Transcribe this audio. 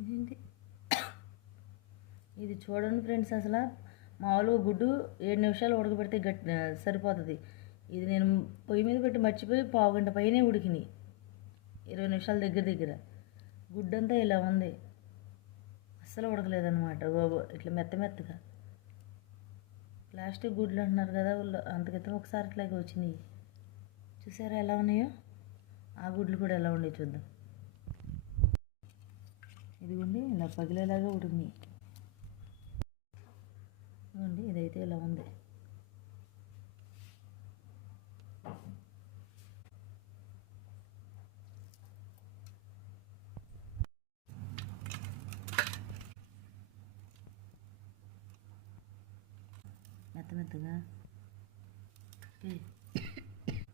ఇదేంటి ఇది చూడండి ఫ్రెండ్స్, అసలు మామూలుగా గుడ్డు 7 నిమిషాలు ఉడకబెడితే సరిపోతుంది. ఇది నేను పొయ్యి మీద పెట్టి మర్చిపోయి పావుగంట పైనే ఉడికినాయి, 20 నిమిషాల దగ్గర. గుడ్డంతా ఇలా ఉంది, అస్సలు ఉడకలేదన్నమాట. ఇట్లా మెత్తగా ప్లాస్టిక్ గుడ్లు అంటున్నారు కదా, అంతకితం ఒకసారి ఇట్లాగే వచ్చినాయి. చూసారా ఎలా ఉన్నాయో? ఆ గుడ్లు కూడా ఎలా ఉన్నాయి చూద్దాం. ఇదిగోండి ఇలా పగిలేలాగా ఉడికినాయి. ఇదిగోండి ఇదైతే ఇలా ఉంది. మెత్తగా